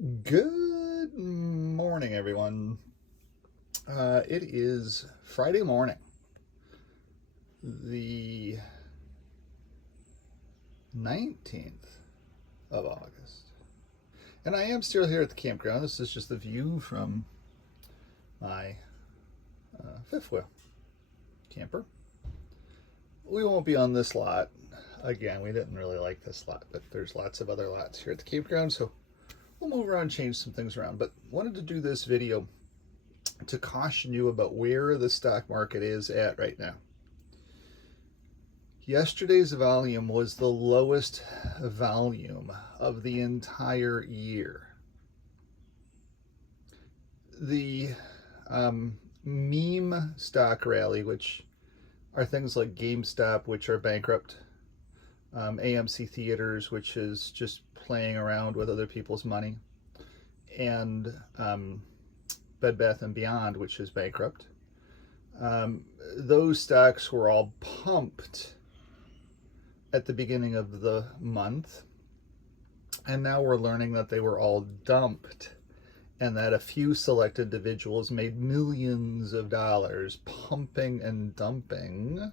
Good morning, everyone. It is Friday morning, the 19th of August. And I am still here at the campground. This is just the view from my fifth wheel camper. We won't be on this lot. Again, we didn't really like this lot, but there's lots of other lots here at the campground, so we'll move around and change some things around. But wanted to do this video to caution you about where the stock market is at right now. Yesterday's volume was the lowest volume of the entire year. The meme stock rally, which are things like GameStop, which are bankrupt, AMC Theaters, which is just playing around with other people's money, and Bed Bath & Beyond, which is bankrupt. Those stocks were all pumped at the beginning of the month, and now we're learning that they were all dumped and that a few select individuals made millions of dollars pumping and dumping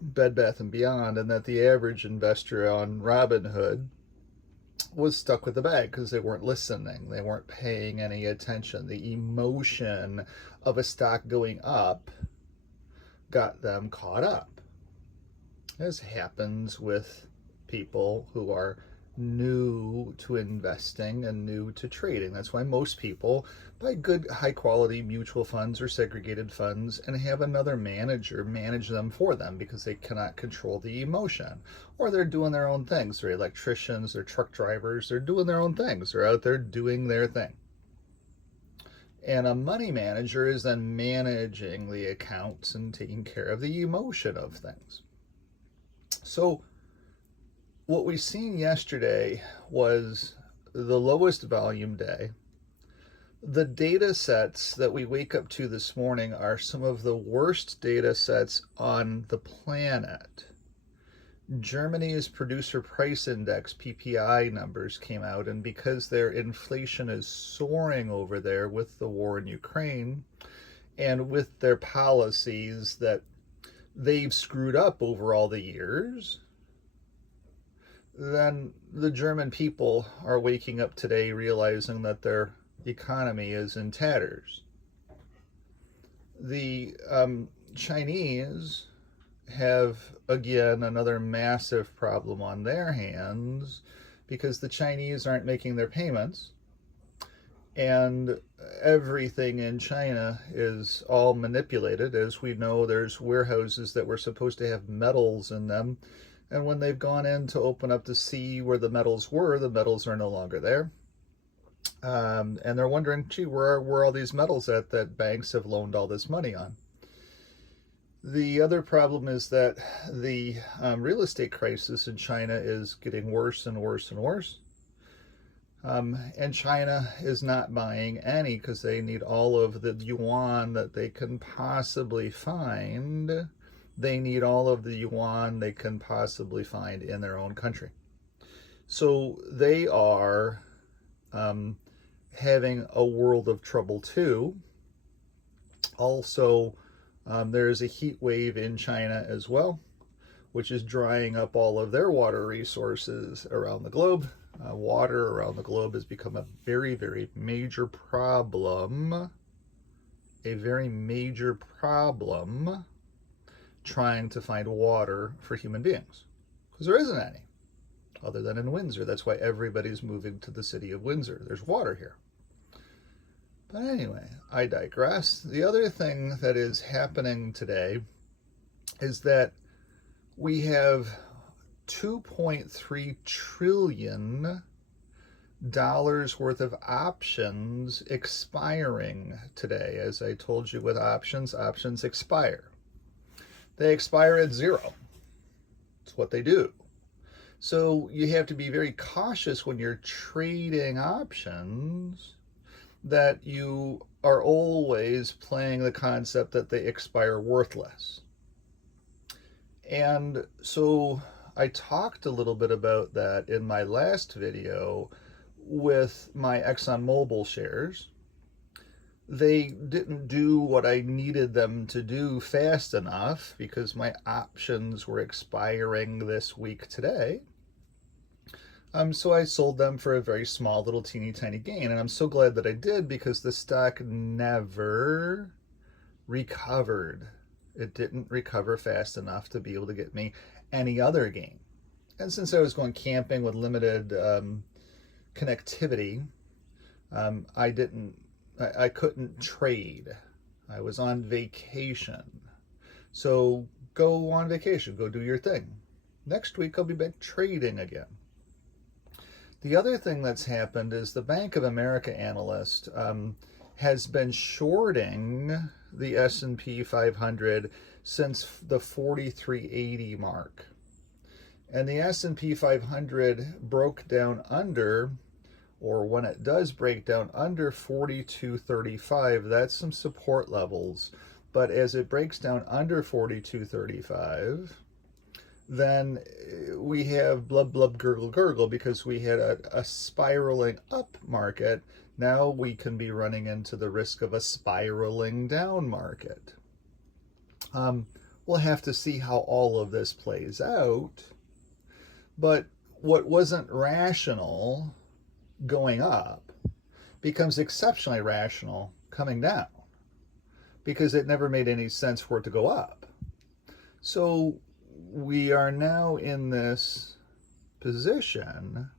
Bed Bath & Beyond, and that the average investor on Robinhood was stuck with the bag because they weren't listening. They weren't paying any attention. The emotion of a stock going up got them caught up. As happens with people who are new to investing and new to trading. That's why most people buy good, high quality mutual funds or segregated funds and have another manager manage them for them because they cannot control the emotion. Or they're doing their own things. They're electricians, they're truck drivers, they're doing their own things. They're out there doing their thing. And a money manager is then managing the accounts and taking care of the emotion of things. So what we seen yesterday was the lowest volume day. The data sets that we wake up to this morning are some of the worst data sets on the planet. Germany's producer price index, PPI numbers, came out, and because their inflation is soaring over there with the war in Ukraine and with their policies that they've screwed up over all the years, then the German people are waking up today realizing that their economy is in tatters. The Chinese have, again, another massive problem on their hands because the Chinese aren't making their payments, and everything in China is all manipulated. As we know, there's warehouses that were supposed to have metals in them, and when they've gone in to open up to see where the metals were, the metals are no longer there. And they're wondering, gee, where are all these metals at that banks have loaned all this money on? The other problem is that the real estate crisis in China is getting worse and worse and worse. And China is not buying any because they need all of the yuan that they can possibly find. They need all of the yuan they can possibly find in their own country. So they are having a world of trouble too. Also, there is a heat wave in China as well, which is drying up all of their water resources around the globe. Water around the globe has become a very, very major problem. A very major problem trying to find water for human beings, because there isn't any other than in Windsor. That's why everybody's moving to the city of Windsor. There's water here. But anyway, I digress. The other thing that is happening today is that we have $2.3 trillion worth of options expiring today. As I told you with options expire. They expire at zero. It's what they do. So you have to be very cautious when you're trading options that you are always playing the concept that they expire worthless. And so I talked a little bit about that in my last video with my ExxonMobil shares. They didn't do what I needed them to do fast enough because my options were expiring this week today. So I sold them for a very small little teeny tiny gain. And I'm so glad that I did because the stock never recovered. It didn't recover fast enough to be able to get me any other gain. And since I was going camping with limited connectivity, I couldn't trade. I was on vacation. So go on vacation, go do your thing. Next week I'll be back trading again. The other thing that's happened is the Bank of America analyst has been shorting the S&P 500 since the 4380 mark. And the S&P 500 broke down under, or when it does break down under 4235, that's some support levels. But as it breaks down under 4235, then we have blub blub gurgle gurgle because we had a spiraling up market. Now we can be running into the risk of a spiraling down market. We'll have to see how all of this plays out. But what wasn't rational going up becomes exceptionally rational coming down because it never made any sense for it to go up. So we are now in this position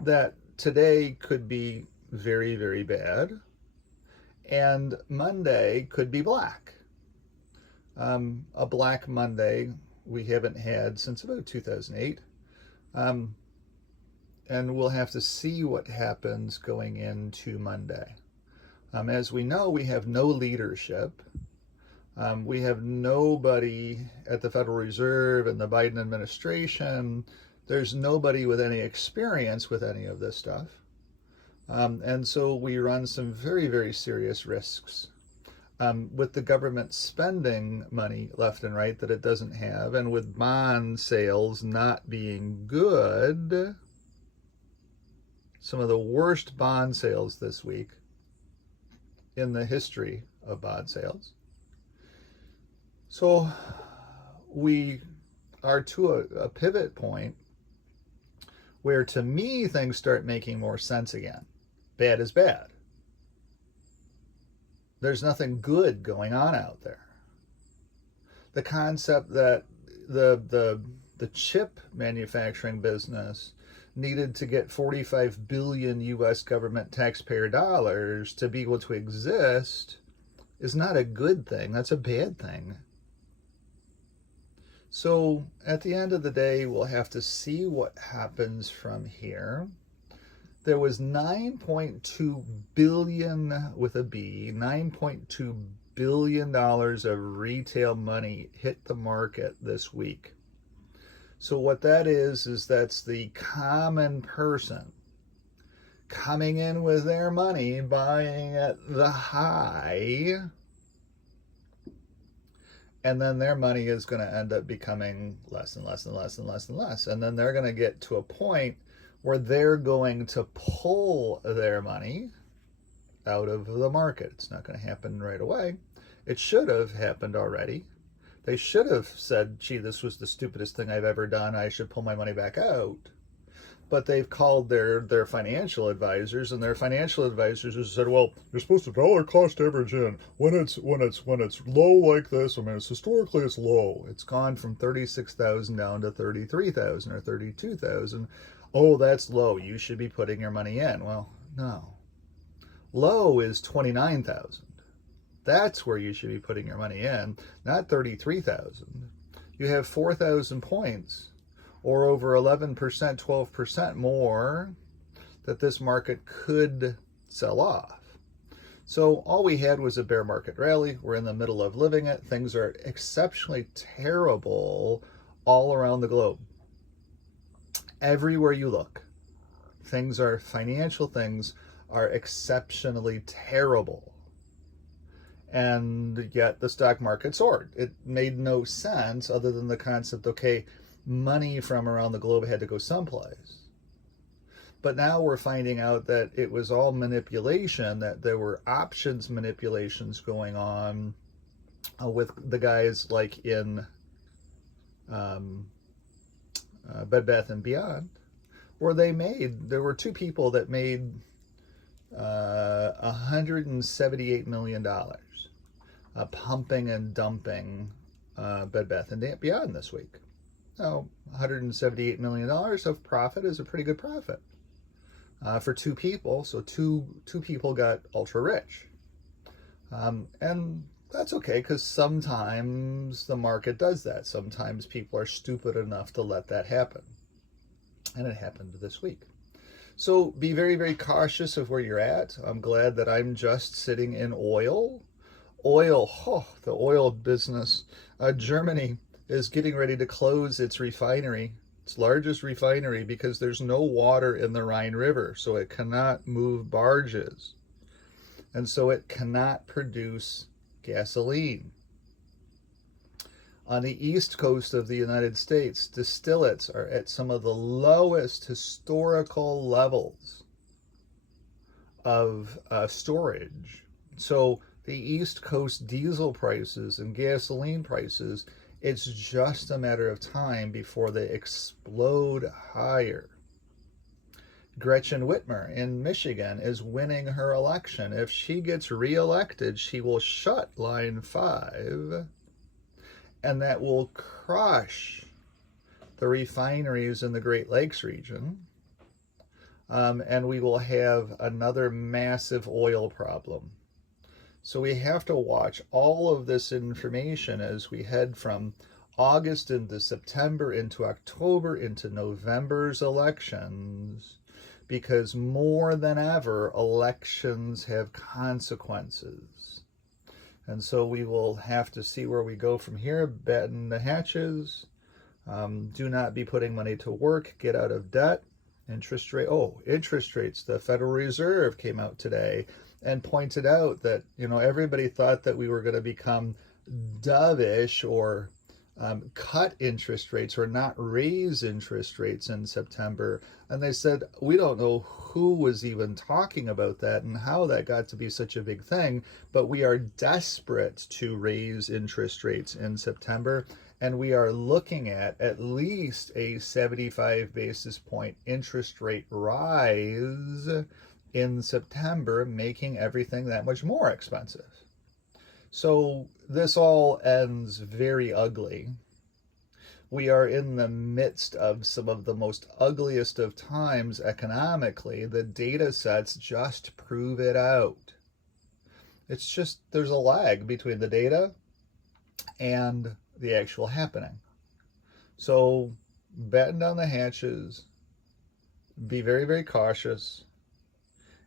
that today could be very, very bad and Monday could be black. A black Monday we haven't had since about 2008. And we'll have to see what happens going into Monday. As we know, we have no leadership. We have nobody at the Federal Reserve and the Biden administration. There's nobody with any experience with any of this stuff. And so we run some very, very serious risks with the government spending money left and right that it doesn't have, and with bond sales not being good. Some of the worst bond sales this week in the history of bond sales. So we are to a pivot point where, to me, things start making more sense again. Bad is bad. There's nothing good going on out there. The concept that the chip manufacturing business needed to get 45 billion US government taxpayer dollars to be able to exist is not a good thing. That's a bad thing. So at the end of the day, we'll have to see what happens from here. There was 9.2 billion with a B, $9.2 billion of retail money hit the market this week. So what that is that's the common person coming in with their money, buying at the high, and then their money is going to end up becoming less and less and less and less and less. And then they're going to get to a point where they're going to pull their money out of the market. It's not going to happen right away. It should have happened already. They should have said, gee, this was the stupidest thing I've ever done. I should pull my money back out. But they've called their financial advisors, and their financial advisors have said, well, you're supposed to dollar cost average in when it's low like this. I mean, historically it's low. It's gone from 36,000 down to 33,000 or 32,000. Oh, that's low. You should be putting your money in. Well, no. Low is 29,000. That's where you should be putting your money in, not 33,000. You have 4,000 points, or over 11%, 12% more that this market could sell off. So all we had was a bear market rally. We're in the middle of living it. Things are exceptionally terrible all around the globe. Everywhere you look, financial things are exceptionally terrible. And yet the stock market soared. It made no sense other than the concept, okay, money from around the globe had to go someplace. But now we're finding out that it was all manipulation, that there were options manipulations going on with the guys like in Bed Bath & Beyond, where there were two people that made $178 million pumping and dumping Bed Bath & Beyond this week. Now, $178 million of profit is a pretty good profit for two people. So two people got ultra rich. And that's okay, because sometimes the market does that. Sometimes people are stupid enough to let that happen. And it happened this week. So be very, very cautious of where you're at. I'm glad that I'm just sitting in oil. The oil business. Germany is getting ready to close its refinery, its largest refinery, because there's no water in the Rhine River. So it cannot move barges. And so it cannot produce gasoline. On the east coast of the United States, distillates are at some of the lowest historical levels of storage. So the East Coast diesel prices and gasoline prices, it's just a matter of time before they explode higher. Gretchen Whitmer in Michigan is winning her election. If she gets reelected, she will shut Line 5, and that will crush the refineries in the Great Lakes region. And we will have another massive oil problem. So we have to watch all of this information as we head from August into September, into October, into November's elections, because more than ever, elections have consequences. And so we will have to see where we go from here. Batten the hatches. Do not be putting money to work. Get out of debt. Interest rates. The Federal Reserve came out today and pointed out that, everybody thought that we were going to become dovish or cut interest rates or not raise interest rates in September. And they said, we don't know who was even talking about that and how that got to be such a big thing, but we are desperate to raise interest rates in September. And we are looking at least a 75 basis point interest rate rise in September, making everything that much more expensive. So this all ends very ugly. We are in the midst of some of the most ugliest of times economically. The data sets just prove it out. It's just, there's a lag between the data and the actual happening. So batten down the hatches, be very, very cautious,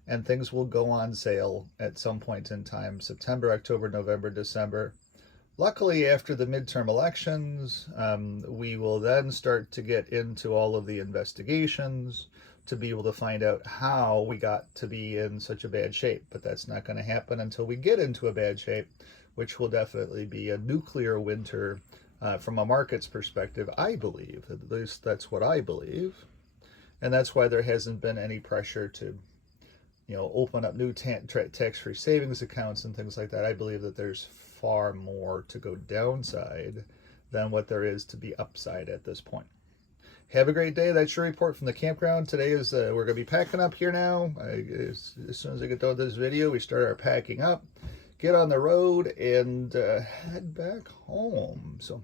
and things will go on sale at some point in time, September, October, November, December. Luckily, after the midterm elections, we will then start to get into all of the investigations to be able to find out how we got to be in such a bad shape. But that's not going to happen until we get into a bad shape, which will definitely be a nuclear winter from a market's perspective, I believe. At least that's what I believe. And that's why there hasn't been any pressure to open up new tax-free savings accounts and things like that. I believe that there's far more to go downside than what there is to be upside at this point. Have a great day. That's your report from the campground. Today is, we're going to be packing up here now. As soon as I get done with this video, we start our packing up, get on the road, and head back home. So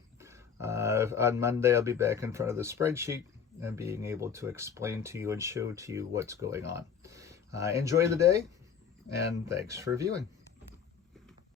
on Monday, I'll be back in front of the spreadsheet and being able to explain to you and show to you what's going on. Enjoy the day, and thanks for viewing.